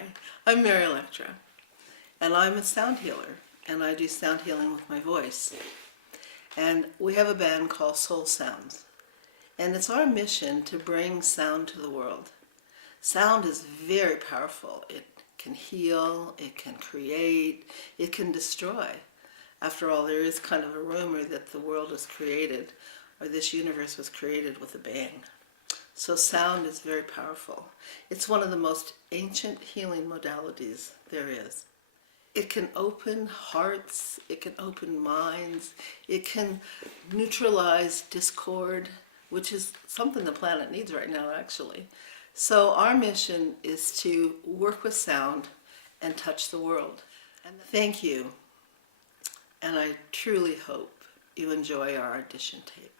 Hi, I'm Mary Electra, and I'm a sound healer, and I do sound healing with my voice. And we have a band called Soul Sounds, and it's our mission to bring sound to the world. Sound is very powerful. It can heal, it can create, it can destroy. After all, there is kind of a rumor that the world was created, or this universe was created with a bang. So sound is very powerful. It's one of the most ancient healing modalities there is. It can open hearts, it can open minds, it can neutralize discord, which is something the planet needs right now, actually. So our mission is to work with sound and touch the world. And thank you, and I truly hope you enjoy our audition tape.